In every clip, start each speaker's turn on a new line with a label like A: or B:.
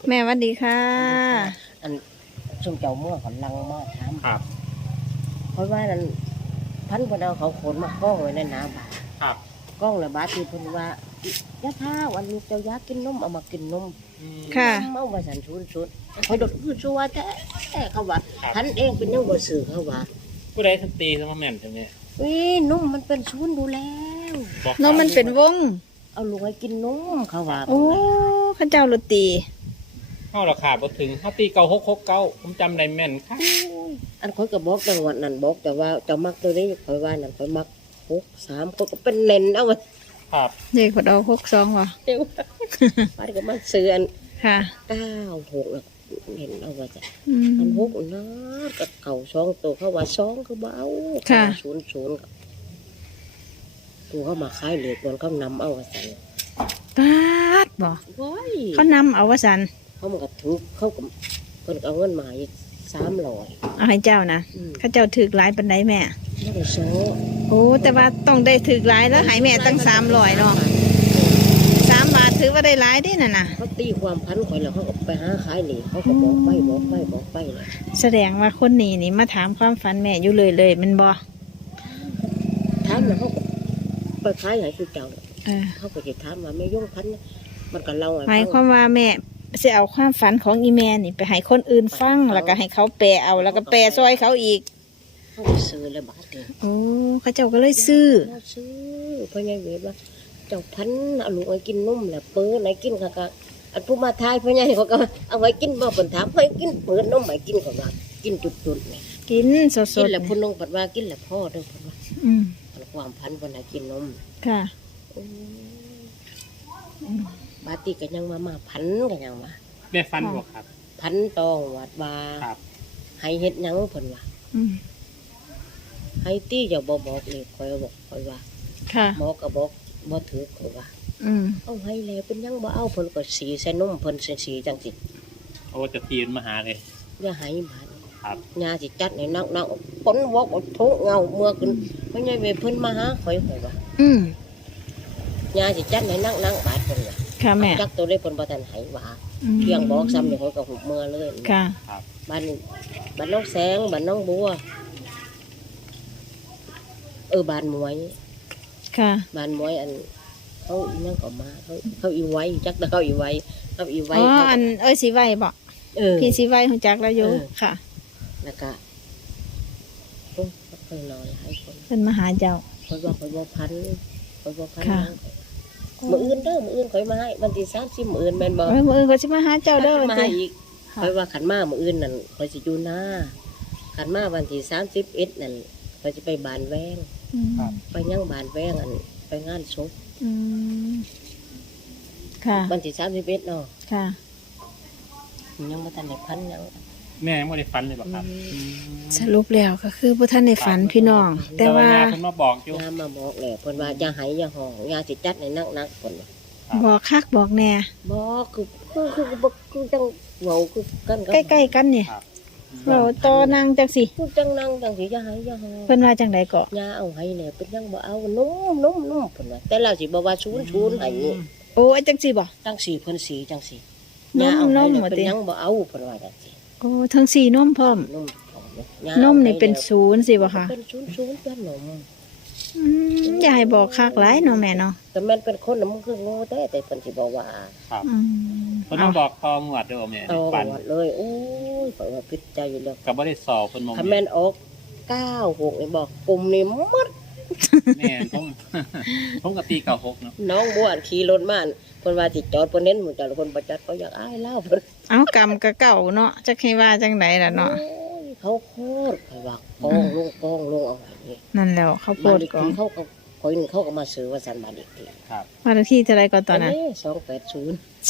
A: แม่สวัสดีค่ะ
B: อันช่วงเจ้าเมื่อขอนลังมาถาม
C: ครับ
B: เพราะว่านั้นพันคนเอาเขาขนมาก้องไว้ในน้ำบาท
C: ครับ
B: ก้องเลยบาทที่เพิ่นว่าย่าท้าวันลูกเจ้าอยากกินนมเอามากินนม
A: ค่ะ
B: นมเอามาสันชุนคอยดดคือชัวแต่เขาว่าพันเองเป็นยังบ่สื่อเขาว่า
C: ผู้ใดสตีสมาแม่นจังเนี่ย
B: นมมันเป็นชุนดูแล้ว
A: น้องมันเป็นวง
B: เอาลูกให้กินนมเขาว่า
A: โอ้ข้าเจ้าโรตี
C: เข้าราคาบ่ถึงเขาตี9669ผมจำได้แม่นครับ
B: อันคอยก็บอกจังหวัดนั้นบอกแต่ว่าเจ้ามักตัวนี้คอยว่านั่นคอยมัก63คนก็เป็นเน้นเอาไว้
C: ครับ
A: เด็กพอดเอา62ว่ะ
B: เดี๋ยวบ้านก็มาซื้ออัน
A: ค่ะ
B: 96แล้วเห็นเอาว่าจะ
A: อืม
B: อัน6นะกับเก่า2ตัวเขาว่า2คือเบา
A: ค่ะ
B: 00กับตัวเขามาขายเหล็กมันเขานำเอาว่าซั่น
A: ปาดบ่
B: ว้าย
A: เขานำเอาว่าสัน
B: เขามันก็ถูกเขาก็เพิ่นก็เอาเงินมาอีก300
A: เอาให้เจ้านะข้าเจ้าถือหลายปันไดแม่
B: ไม่ได้โซ่
A: โอ้แต่ว่าต้องได้ถือหลายแล้วให้แม่ตั้ง300เนาะ3 บาทถือว่าได้หลายเด้น่ะนะ
B: เขาตีความพันข่อยแล้วเขาก็ไปหาขายหนีเขาก็บอกไปเลย
A: แสดงว่าคนนี้นี่มาถามความฝันแม่อยู่เลยมันบ่
B: ถามแล้วเขาก็ไปขายให้คือเจ้า
A: เออ
B: เขาก็จะถามว่าไม่ยุ่งพันนะมันก็เล่า
A: หมายความว่าแม่สิเอาความฝันของอีแม่นี่ไปให้คนอื่นฟังแล้วก็ให้เขาแปลเอาแล้วก็แปลซอยเขาอีก
B: เขาก็ซื้อเลยบาทเดียว
A: โอ้เขาเจ้าก็เลยซื้อ
B: เขาซื้อเพราะยังเวทว่าเจ้าพันเอาลูกไว้กินนุ่มแหละเปิ้ลไหนกินค่ะอันผู้มาทายเพราะยังเขาก็เอาไว้กินบ่เปิ่นถามไว้กินเปิ้ลนุ่มไว้กินก็ว่ากินจุดๆเนี่ย
A: กินส
B: กิน
A: ด
B: แล้วพุ่นลงปัดว่ากินแล้วพ่อเด้อเพิ่นว่า
A: ๆอืม
B: ความพันวันไหนกินนม
A: ค่ะ
B: บาติก็ยังมาพันก็ยังมา
C: แม่ฟันบ่ครับ
B: พันตองวัดว่า
C: ครับ
B: ให้เฮ็ดหยังเพิ่นว่า
A: อืม
B: ให้ตี้อย่าบอกเลยคอยบอกคอยว่า
A: ค่ะ
B: หมอก็บอกบ่ถือคอยว่า
A: อืม
B: เอาให้แล้วเป็นหยังบ่เอาเพิ่นก็สีใส่นมเพิ่นสีจังสิ
C: โอ้จะตีนมาหาเลย
B: อย่าให้บาด
C: ครับ
B: ยาสิจัดให้นักๆปนวอกทุกเงาเมื่อขึ้นเพราะยังเวเพิ่นมาหาคอยว่า
A: อืม
B: ยาสิจัดให้นักบาดเพิ่นว่า
A: ค่ะแม่
B: จักตัวได้เพิ่นบ่ทันให้ว่า
A: อืม
B: เพียงบอกซ้ำนี่เขาก็หุบเมื่อเลย
A: ค่ะ
B: บ้านน้องแสงบ้านน้องบัวบ้านมวย
A: ค่ะ
B: บ้านมวยอันเขาอีนั่งก็มาเขาอีไว้จักแต่เขาอีไว้
A: อ๋อ
B: เขา
A: อันสิไว้บ่ พี่สิไว้ของจักแล้วอยู่ค่ะ
B: แล้วก็โอ้เคยนอนหลายคน
A: เพิ่นมาหาเจ้า
B: คอยบอกพัน
A: ค่ะ
B: มื้ออื่นเด้อมื้ออื่นคอยมาให้วันที่30มื้ออื่นแม่นบ่
A: เอ้ยมื้ออื่นเขาสิมาหาเจ้าเด้อวัน
B: มา
A: ที่
B: อีกคอยว่าขันมามื้ออื่นนั่นคอยสิอยู่หน้าขันมาวันที่31นั่นคอยสิไปบ้านแวง
A: อืม
B: ไปยังบ้านแวงอันไปงานศพ
A: อืมค่ะ
B: วันที่31เนาะ
A: ค่ะ
B: ยังบ่ทันได้พันยัง
C: แม่ยังบ่ได้ฟันเลยบ่ครับ
A: สรุปแล้วก็คือบ่ทันได้ฝันพี่น้อง แต่ว่า
C: เพิ่นมาบอกอยู่
B: ยามมาบอกแล้วเพิ่นว่าอย่าให้อย่าห้องอย่าสิจัดให้นักๆเพิ่นว่า
A: บอกคักบอกแน่
B: บอกคือจังเว้าคือกันกับ
A: ใกล้ๆกันเนี่ย
C: ครับ
A: เราโตอนั่งจังสิ
B: คือจังนั่งจังสิอย่าให้อย่าห้อง
A: เพิ่นว่าจังไดก็
B: อย่าเอาให้แล้วเป็นยังบ่เอานุ่มเพิ่นว่าแต่เราสิบ่ว่าชูนให้นี่
A: โอ้ยจังสิบ่
B: จังสีเพิ่นสีจังสิ
A: นม
B: อย่าเอาให้
A: นม
B: แล้ว
A: บ่
B: เป็น
A: ติ
B: ยังบ่เอาเพิ่นว่าจังสิ
A: โอ้ทั้ง4นมพร้อม
B: นุ่มของอย่าน
A: มนี่เป็น0สิบ่คะ
B: เป็นชูนเป็นนม
A: อืมอย่าให้บอกคักหลายเนาะแม่เนาะ
B: แต่แม่นเป็นคนน่ะมันคือโง่แต่เพิ่นสิบอกว่า
C: ครับ
A: อืม
C: เพิ่นมาบอกตองวดเด้อแม่
B: เอา
C: ฟัน
B: หมดเลยโอ้ยข่อยว่าผิดใจอยู่แล้ว
C: ก็บ่ได้สอบเพิ่นมอง
B: คันแม่นออก96นี่บอกกลุ่มนี่หมด
C: แม่ผม ผมก็ตี96เนาะ
B: น้องบัวขี่รถมาเพิ่นว่าสิจอดเพิ่นเน้นหมู่จอดเพิ่นบ่จอดเขาอยากอายลาวเพิ่น
A: เอากรรมก็เก่าเนาะจักให้ว่าจังไดล่ะเนาะ
B: โอ้ยเขาโคตรข่อยว่ากองลงเอาไว้นี่
A: นั่นแล้วเขาโพ
B: บ้าน
A: ด
B: อีก
A: ก่อ
B: ที
A: น
B: เขาก็มาซื้อว่าสันบ้านอีกที
C: ครับ
A: วันที่เท่าไรก่อนตอนนั้น
B: 280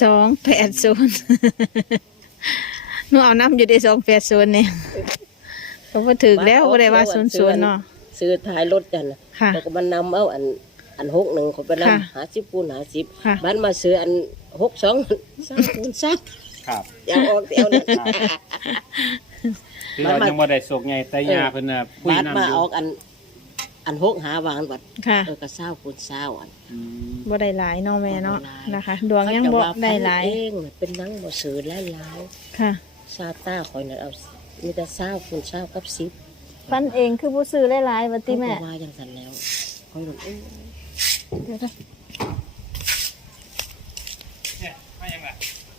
A: 280หนูเอาน้ำอยู่ได้280เนี่ยเขาบ่ถึกแล้วบ่ได้ว่า00เนาะ
B: ซื้อท้ายรถจันน่ะ
A: ค่ะ
B: แล้วก็มันนำเอาอัน61เขาไปนำ
A: ค่ะ
B: 50คูณ
A: ค่ะ
B: 50บ้านมาซื้ออัน62 3คูณ3
C: ครับ
B: อย่าออกเดียวนั้น
C: คือเรายังบ่ได้โศกใหญ่แต่ยาเพิ่นน่ะคุย
B: บ้าน
C: นำ
B: มา
C: อยู่
B: ออกอันอันหกหาวางบัด
A: ค่ะ
B: ก็เศร้าคูณเศร้าอัน
C: อืม
A: บ่ได้หลายเนาะแม่เนาะ
B: บ่ได้หลาย
A: นะคะ ดวงยังบ่ได้หลาย
B: เขจะว่พันเองเป็นนังบ่ซื้อหลาย
A: ค่ะ
B: ๆซาต้าคอยนั่นเอามีแต่เศร้าคูณเศร้ากับ10
A: ฟันเองคือบ่ซื้อหลายๆว่าติแม่
B: เขาก็ว่าจังซั่นแล้วคอยนั่น
A: เดี๋ยว
C: เนี่ยไม่ยังไง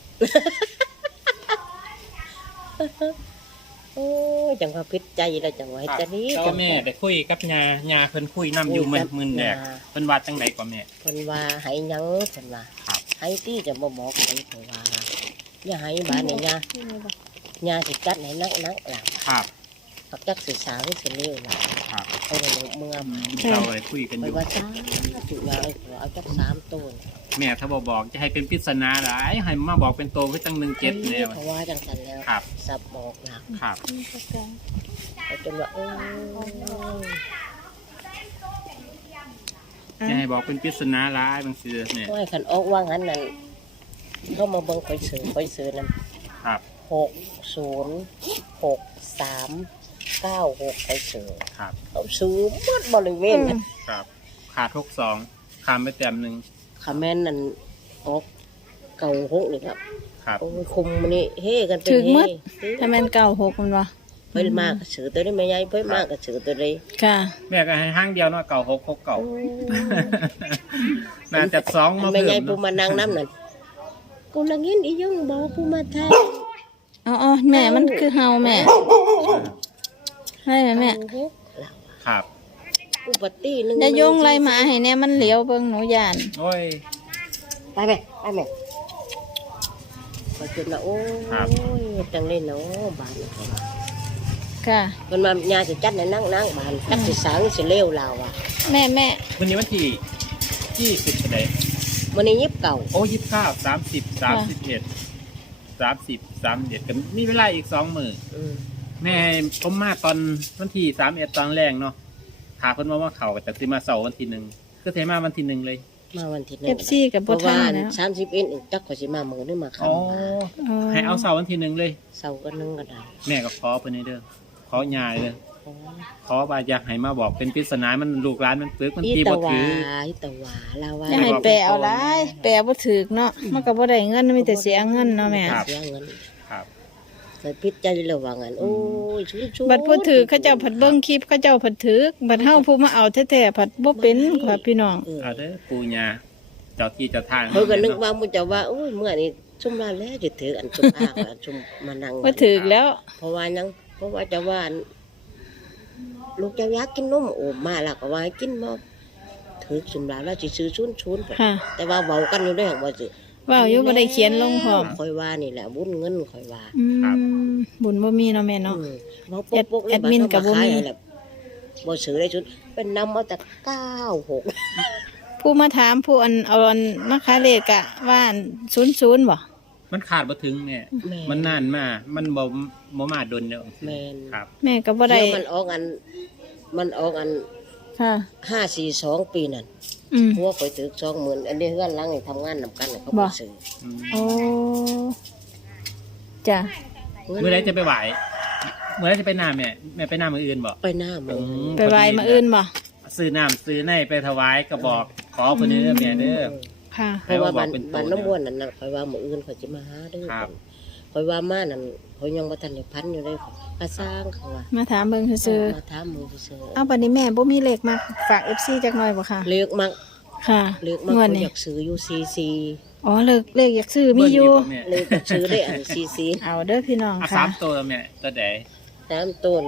B: โอ้ยจังว่าพิษใจแล้วจังว่าจะนี้
C: เจ้าแม่ได้คุยกับยาเพิ่นคุยนํอยู่มึนแดกเพิ่นว่าจังไดกว่าแม่
B: เพิ่นว่าให้หยังเพิ่นว่า
C: ครับ
B: ให้ที่จะบ่บอกเพิ่นว่าอย่าให้บ้านนี่ยาสิจัดให้นักล่ะ
C: ครับ
B: ปักจักศึกษาให้เสร็จเร็วล่ะ
C: ครับ
B: เอาเงินเมือง
C: เราได้คุยกันอ
B: ไป
C: ยู่
B: ว่าจ้าจุยาเอาจัก3ต้น
C: แม่ถ้าบอกจะให้เป็นปริศนาหลายให้มาบอกเป็นโตคือตั้ง17แล้ว
B: เพราะว่าจังซั่นแล้ว
C: ครับ
B: สับบอกล่ะ
C: ครับ
B: เอาจนว่า
C: จะให้บอกเป็นปริศนาหลายบางทีเนี่ย
B: ว่าคันออกว่างั้นนั่นเข้ามาเบิ่งคอยซื้อนั่น
C: ครับ
B: 606396คอยซื้อ
C: ครับ
B: เขาซื้อหมดบริเวณ
C: ครับขาด62คำไปแต้มหนึง
B: คาแมนนั่นออกเก่าหกนี่ครับ
C: ครับ
B: โอ้ยคุมมันนี่เฮกันเป็น
A: ถึง
B: เฮ
A: หมด ถ้าแม่น96มันบ่
B: เพิ่นมากก็ซื้อตัวนี้ไม่ใหญ่เพิ่นมากก็ซื้อตัวนี้
A: ค่ะ
C: แม่ก็ให้ห้างเดียวเนาะ9669น่าจะ2มา
B: ไม่
C: เพิ่
B: ใหญ่
C: ม
B: ผู้มานั่งน้ำนั่นกูละเงินอีหยังบอกผู้มาทาย
A: อ๋อแม่มันคือเฮาแม่ให้แม่
B: เก่าหกแล้ว
C: ครับ
B: อุบัติหนึ่ง
A: อย่าโยงไรหมาให้แน่มันเหลียวเบิ่งหนูย่าน
C: โอ้ย
B: ไปแม่ไปจนว่าโอ้
C: ครับ
B: ยจังเลยเนาะบ้านนี่
A: ค่ะ
B: เพิ่นมายาสิจัดให้นั่งบ้านจักสิสางสิเลวลาวอ่ะ
A: แม่
C: วันนี้วันที่20เท่าใด
B: มื้อนี้ยิบเก่า
C: โอ้29 30 31 30 31ก็มีเวลาอีก2มื้อ
B: อืม
C: แม่ผมมาตอนวันที่31ตอนแรกเนาะถาเพิ่นว่าเขาก็จะสิมาเสาร์วันที่1คือสิมาวันที่1เลย
B: มาวันที่
A: ๆ FC กับบ่ทันแล้ว
B: 31จักก็สิมามื้อนึงมา
C: อ๋อ
B: คำ
C: ให้เอาเสาร์วันที่1เลย
B: เสาร์ก็นึงก็ได้
C: แม่ก็ขอเพิ่นให้เด้อขอยายเด้อขอว่าอยากให้มาบอกเป็นปริศนามันลูกหลานมันปึกมัน
B: อี
C: ตี
B: ตะ
C: บ่
B: วา
C: ถือ
B: อีตะวาลาว่า
A: อย่าให้แปลเอาหลายแปลบ่ถูกเนาะมันก็บ่ได้เงินมีแต่เสียเงินเนาะแม่
B: เสียเงิน
C: ครับ
B: ใส่พิษใจระวังอันโอ้ยชุน
A: บัดผู้ถือเขาเจ้าผัดเบิ่งคลิปเขาเจ้าผัดถือบัดเฮาผู้มาเอาแท้ๆผัดบ่เป็นค่ะพี่น้อง
C: เอาเด้อปู่ย่าเจ้าที่เจ้าทาง
B: เขาก็นึกว่ามึงจะว่าโอ้ยเมื่อนี้ชุมลาแล้วจะถืออันชุมอ้าวอันชุมมานั่ง
A: บ่ถูกแล้ว
B: เพราะว่ายังเพราะว่าจะว่าอันลูกจะอยากกินนมโอ้มาแล้วก็ว่าให้กินบ่ถือชุมลาแล้วสิซื้อชุน
A: ค่ะ
B: แต่ว่าเว้ากันอยู่ได้อว่าสิ
A: เว้าอยู่บ่ได้เขียนลงพร้อม
B: ค่อยว่านี่แหละบุญเงินค่อยว่า
A: อืมบุญบ่มีเนาะแม่เนาะ
B: เว้า
A: แอด
B: ปกๆเลย
A: แอดมินก็บ่มี
B: ขายอะไรบ่ซื้อได้ชุดเป็นนำเอาแต่96
A: ผู้มาถามผู้อันเอาอันมาขายเลขอะว่าอัน00บ่
C: มันขาดบ่ถึงแม่
B: แม่
C: มันนานมามันบ่มาดนเด้อ
B: แม่น
C: ครับ
A: แม่ก็บ่ได้
B: เดี๋ยวมันออกอัน
A: ค่ะ
B: 542ปีนั่น
A: อืม
B: หัวข่อยถึก20,000อันนี้เฮือนหลังนี่ทำงานนำกันน่ะเขา
A: บ่
B: บ่ซื้อ
C: อืม
A: โอ้จ้ะ
C: เมื่อไรจะไปไหวเมื่อไรจะไปน้ำแม่ไปน้ำมืออื่นบอก
B: ไปหน้ามึง
A: ไปไหว้มาอื่นบ่
C: ซื้อน้ำซื้อในไปถวายก็บอกขอเพิ่นเด้อแม่เด้อ
A: ค่ะ
B: เพราะว่า
C: ให้ว่าบอกเป็นตัว
B: บ้านน้ำม่วนนั่นน่ะข่อยว่ามื้ออื่นข่อยสิมาหาเด้อ
C: ครับ
B: ข่อยว่ามานั่นข่อยยังบ่ทันได้พันอยู่เลยก็สร้างเขาว่า
A: มาถามเบิ่งซื่อ
B: มาถามมึงซื่อ
A: ๆเอาบัดนี้แม่บ่มีเลขมาฝาก FC จักหน่อยบ่ค่ะ
B: เลือกมัก
A: ค่ะ
B: เลือกมัก
A: งวด
B: ข่อย
A: นี้
B: อยากซื้ออยู่CC
A: อ๋อเลขอยากซื้อมีอยู่
C: แม่
B: เลยอยากซื้อได้อันCC
A: เอาเด้อพี่น้อง
C: อ่ะ
A: ค่ะ
C: 3ตัวแม่ตัวใด
B: 3ต้น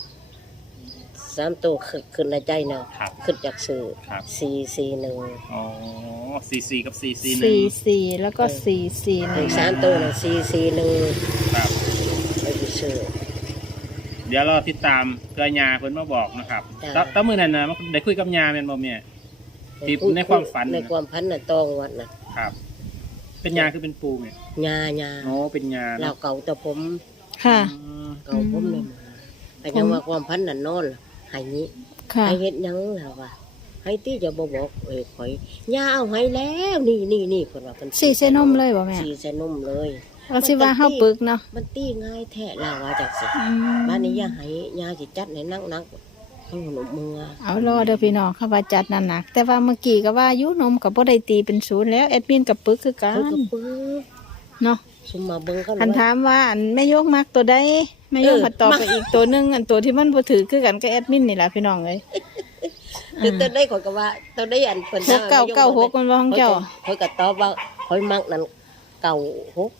B: 3ตัวขึ้นในใจเนาะ
C: ครับ
B: ขึ้นจากซื้อ
C: ครับ
B: 441
C: อ๋อ44กับ441
A: 44แล้วก็441
B: อีก3ตัวน่ะ441
C: ครับ
B: ไปซื้อ
C: เดี๋ยวรอติดตามเพื่อยาเพิ่นมาบอกนะครับ
B: จ้ะ
C: ตอนมื้อนั้นน่ะได้คุยกับยาแม่นบ่แม่ ที่ในความฝันน่ะ
B: ในความฝันน่ะตองวัดน่ะ
C: ครับ เป็นยาคือเป็นปูแม่
B: ญา
C: อ๋อเป็นยา
B: เรา
C: เนาะ
B: เก่าแต่ผม
A: ค่ะ
C: อืม
B: เก่าผมเลยมาแต่ยังว่าความพันน่ะนอนล่ะให้นี้
A: ค่ะ
B: ให้เฮ็ดหยังล่ะว่าให้ที่จะบ่บอกข่อยย่าเอาให้แล้วนี่เพิ่นว่าเพิ่น
A: สีเส้นนมเลยบ่แม่
B: สีเส้นนมเลย
A: เอาสิว่าเฮาปึกเนาะ
B: มันตีง่ายแท้ล่ะว่าจังซี่
A: อืม
B: บ้านนี้ย่าให้ย่าสิจัดให้นักขนมมือ
A: เอารอเด้อพี่น้องเขาว่าจัดหนักแต่ว่าเมื่อกี้ก็ว่ายุนมกับบ่ได้ตีเป็นศูนย์แล้วแอดมินกับปึกคือกั
B: เขาก็
A: น
B: ปึ๊บ
A: เนาะ
B: ซุมมาเบิ่งเขา
A: อันถามว่าอันแม่ยกมักตัวใดแม่ยกมาตอบไปอีกตัวหนึงอันตัวที่มันบ่ถือคือกันกับแอดมินนี่แหละพี่น้องเอ้ย
B: คือตัวได้ข่อยก็ว่าตัวได้อันเพิ่น
A: 6996มันว่าของเจ้า
B: ข่อยก็ตอบว่าข่อยมักนั่นเก่าหก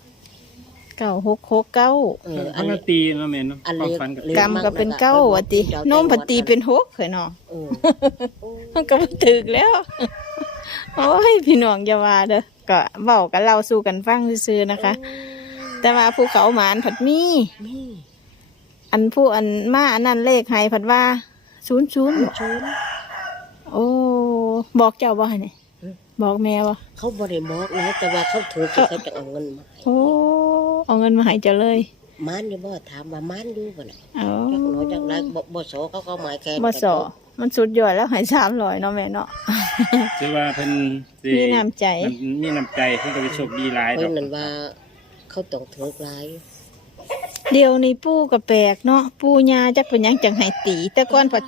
A: 9669
C: อันนั้นตีเนาะแม่เนาะ
B: อัน
C: ควา
B: เล็
C: ม
B: ก
C: ฝันกับ
B: เล็
A: กรรมก็เป็นเก้าว่ะตินมผัดตีเป็น6เคยเนาะ
B: เออ
A: มันก็บ่ถึกแล้ว โอ้ยพี่น้องอย่าว่าเด้อก็เว้ากันเล่าสู่กันฟังซื่อๆนะคะ แต่ว่าภูเขาหมานผัดมี
B: นี่
A: อันผู้อันมาอันนั้นเลขให้ผัดว่า00
B: ชุน
A: โอ้บอกเจ้าบ่ให้นี่บอกแม่บ่
B: เขาบ่ได้บอกนะแต่ว่าเขาถือเขาจะเอาเงินมาให้
A: โอ้เอาเงินมาให้เจ้าเลย
B: มานอยู่บ่ถามว่ามันอยู่บ่น่ะ
A: เอา
B: จักน้อยจักหลายบ่สอเขาก็หมายแค่
A: บ่สอมันสุดยอดแล้วให้300เนาะแม่เนาะ
C: คือว่าเพิ่นสิ
A: มีน้ำใจ
C: มันมีน้ำใจเพิ่นก็ไปโชคดีหลายด
B: เพิ่
C: อน ก
B: นั่นว่าเขาต้องถือหลาย
A: เดี๋ยวนี้ปู่ก็แปลกเนาะปู่ย่าจักเป็นหยังจังให้ตี แต่ก่อนผัด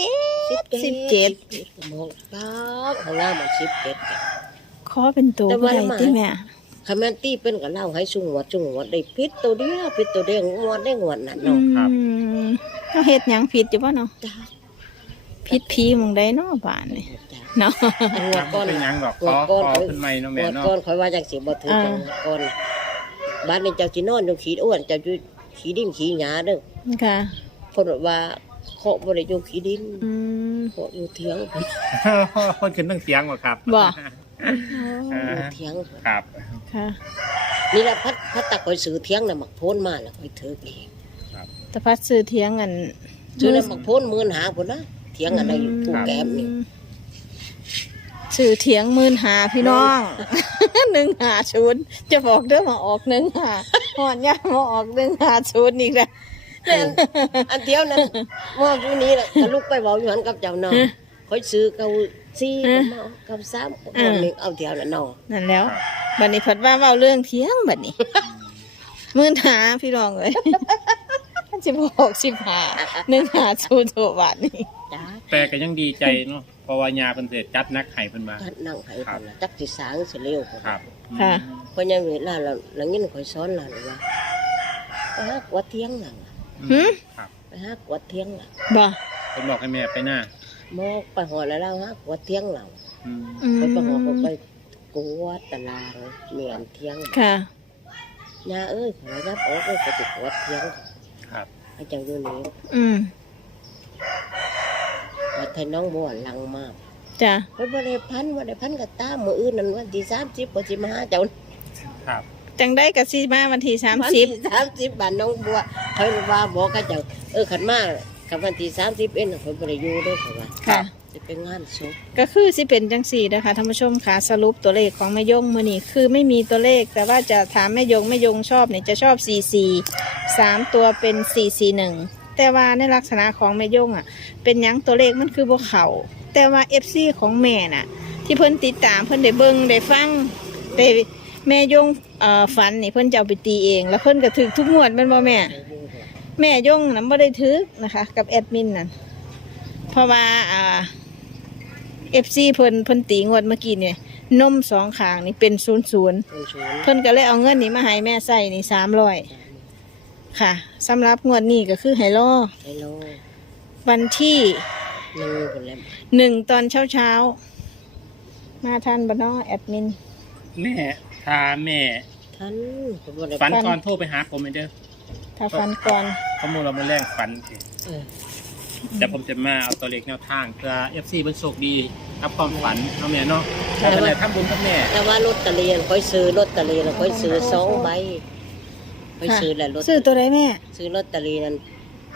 A: 17
B: มองปั๊บข้างล่างมัน17
A: ขอเป็นตัว
B: แต่
A: บ่
B: ว่า
A: ได้
B: มา
A: ติแม่
B: คำนั้นตี้เป็นก็เล่าให้สุงวดได้พิษตัวเดียวพิษตัวเดียวงวดได้งวดนั่น
A: อื
B: เนาะ
A: มเฮาเฮ็ดหยังผิดอยู่บ่เนาะ
B: จ้า
A: ผิดผีหม่องใดเนาะบ้านนี่
B: จ้า
A: เนาะ
B: งวดก่อน
C: เป็นหยังดอกขอขึ้นใหม่เนาะ
B: ง
C: แม่
B: วด
C: เนาะ
B: ก่อนคอยว่าจังสิบ่ถือกันก่อนบ้านนี้เจ้าสินอนอยู่ขี้อ้วนเจ้าอยู่ขี้ดินขี้หญ้าเด้อ
A: ค่ะ
B: เพิ่นว่าเคาะบ่ได้อยู่ขี้ดิน
A: อืม
B: เคาะอยู่เถียง
C: คนขึ้นตั้งเสียงบ่ครับ
A: บ่
B: อยู่เถียง
C: ครับ
A: ค่ะ
B: นี่แหละพัดตะคอยซื้อเถียงน่ะมักโพนมาแล้วคอยถือเอง
A: ตะพัดซื้อเถียงอัน
B: ซื้อแล้วมักโพนหมื่นหาพุ่นนะเถียงอันใดอยู่ผู้แก้มนี่
A: ซื้อเถียง15,000พี่น้อง 150จะบอกเด้อมาออก15ฮอดยามมาออก150อีกแล้ว
B: อันเดียวนั้นว่าอยู่นี้แหละก็ลุกไปเว้าอยู่หันกับเจ้าน้องคอยซื้อเกาซี่มากับ3คนนึงเอาเดียวน่ะน้อง
A: นั่นแล้วบัดนี้ผัดว่าเว้าเรื่องเถียงบัดนี้15,000พี่น้องเอ้ย สิบอก15,150โทบาทนี่
B: จ้า
C: แต่ก็ยังดีใจเนาะเพราะว่ายาเพิ่นสิจัดนักให้เพิ่นมา
B: ก็นั่งให้เพิ่นน่ะจักสิสางสิเร็วพุ่น
C: ครับ
A: ค่ะ
B: เพราะยังเวลาเราหลังนี้คอยสอนหลานว่าไปหากวดเที่ยงหลัง
A: หึ
C: ครับ
B: ไปหากวดเที่ยงหลัง
A: บ่
C: เพิ่นบอกให้แม่ไปหน้า
B: มอกไปหอแล้วเราหากวดเที่ยงหลัง
C: อืม
A: อืม
B: ไปหอเขาไปกวดตารางเมียนเที่ยง
A: ค่ะ
B: ยาเอ้ยขอรับออกเลยไปติดกวดเที่ยง
C: ครับ
B: อาจารย์อยู่นี่
A: อืม
B: วัดไทยน้องบัวหลังมาก
A: จ้ะ
B: ไปบ่ได้พันกับตามืออื่นนั่นวันที่30บ่สิมาหาเจ้า
C: ครับ
A: จังได้ก็สิมาวันที่
B: วันที่
A: 30
B: 30บ้านน้องบัวเขาว่าบอกกับเจ้าขันมากับวันที่30เอ็นเขาบ่ได้อยู่เด้อเขาว่า
A: ค่ะ
B: จะเป็นงานศพ
A: ก็คือสิเป็นจังสี่นะคะท่านผู้ชมค่ะสรุปตัวเลขของแม่ยงมือนี่คือไม่มีตัวเลข แต่ว่าจะถามแม่ยงชอบเนี่ยจะชอบ44 3ตัวเป็น441แต่ว่าในลักษณะของแม่ยงอ่ะ เป็นหยังตัวเลขมันคือบ่เขาแต่ว่า FC ของแม่น่ะ ที่เพิ่นติดตามเพิ่นได้เบิ่งได้ฟังได้แม่ยงฝันนี่เพิ่นจะเอาไปตีเอง แล้วเพิ่นก็ถึกทุกงวดแม่นบ่แม่ แม่ยงน่ะบ่ได้ถึกนะคะ กับแอดมินนั่นเพราะว่าFC เพิ่นตีงวดเมื่อกี้เนี่ยนม2ข้างนี่เป็น00
B: เป็นศูนย์
A: เพิ่นก็เลยเอาเงินนี่มาให้แม่ใส่นี่300ค่ะสำหรับงวดนี้ก็คือให้รอ
B: ไฮโล
A: วันที่
B: 1คนแล้ว
A: 1ตอนเช้ามาทันบ่เนาะแอดมิน
C: แม่ถ้าแม่
B: ท่านก็บ่ได้
C: ฝันก่อนโทรไปหาผมเด้อ
A: ถ้าฟันก่อน
C: ข้อมูลเรามาแรงฝันสิ
B: เออ
C: แต่ผมจะมาเอาตัวเลขแนวทางเพื่อ FC เพิ่นโชคดีรับความฝันเนาะแม่เนาะ
B: แต่
C: แล้วก็
B: ว่า
C: เลยทำบุญกับแม่
B: แต่ว่าลอตเตอรี่ค่อยซื้อลอตเตอรี่แล้วค่อยซื้อ2ใบค่อยซื้อแล้วลอต
A: ซื้อตัวใดแม่
B: ซื้อลอตเตอรี่นั้น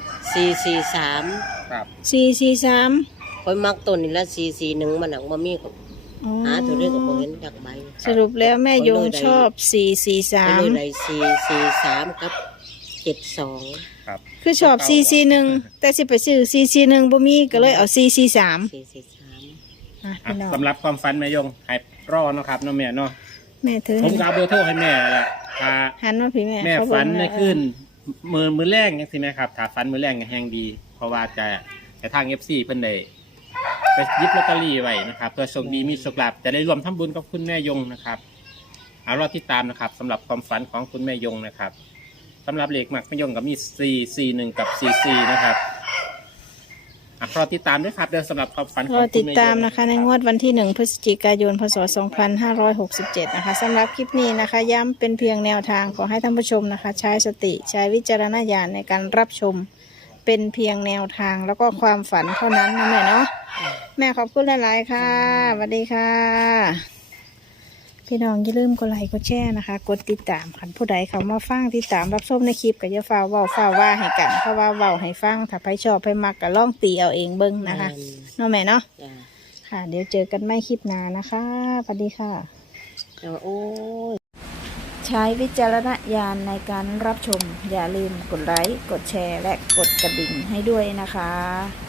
B: 443
C: ครับ
A: 443
B: ค่อยมักตัวนี้ละ441มันหนังบ่มีก็
A: อ๋อ
B: หาตัวเลขก็บ่เห็นจักใบ
A: สรุปแล้วแม่ยงชอบ
B: ก็เลย
A: 443
B: ได้443กับ72
C: ครับ
A: คือชอบ441แต่สิไปซื้อ441บ่มีก็เลยเอา443
B: 443
A: อ่ะ
C: อ่ะ
A: พี่น้อง
C: สำหรับความฝันแม่ยงให้รอเนาะครับเนาะแม่เนาะ
A: แม่ถือ
C: ผมก็เอาเบอร์โทรให้แม่แหละถ้า
A: หันมาพี่แม่
C: แม่
A: เขาบอก
C: ฝันใน
A: ว่า
C: ขึ้นมือแรกยังสิแม่ครับถ้าฝันมือแรกแห้งดี เพราะว่าจะทาง FC เพิ่นได้ไปหยิบลอตเตอรี่ไว้นะครับเพื่อโชคดีมีโชคลาภจะได้รวมทำบุญกับคุณแม่ยงนะครับเอารอติดตามนะครับสำหรับความฝันของคุณแม่ยงนะครับสำหรับเลขมักแม่ยงกับมี441กับ44นะครับรอติดตามด้วยครับเดี๋ยวสำหรับความฝันของ
A: รอ
C: คุ
A: ติ
C: ณ
A: ด
C: แม่ยง
A: ตามนะคะในงวดวันที่ 1 พฤศจิกายน พศ 2567 นะคะสำหรับคลิปนี้นะคะ ย้ำเป็นเพียงแนวทางขอให้ท่านผู้ชมนะคะ ใช้สติใช้วิจารณญาณในการรับชม เป็นเพียงแนวทางแล้วก็ความฝันเท่านั้นนะแม่เนาะแม่ขอบคุณหลายๆค่ะสวัสดีค่ะ พี่น้องอย่าลืมกดไลค์กดแชร์นะคะ กดติดตามคันผู้ใดเขามาฟังติดตามรับชมในคลิปก็อย่าฟ้าวเว้าฟ้าวว่าให้กันเพราะว่าเว้าให้ฟังถ้าใครชอบใครมักก็ลองตีเอาเองเบิ่งนะคะเนาะแม่เนาะ
B: จ้า
A: ค่ะ เดี๋ยวเจอกันไม่คลิปหน้านะคะสวัสดีค่ะ
B: แต่ว่าโอ้ย
A: ใช้วิจารณญาณในการรับชม อย่าลืมกดไลค์ กดแชร์ และกดกระดิ่งให้ด้วยนะคะ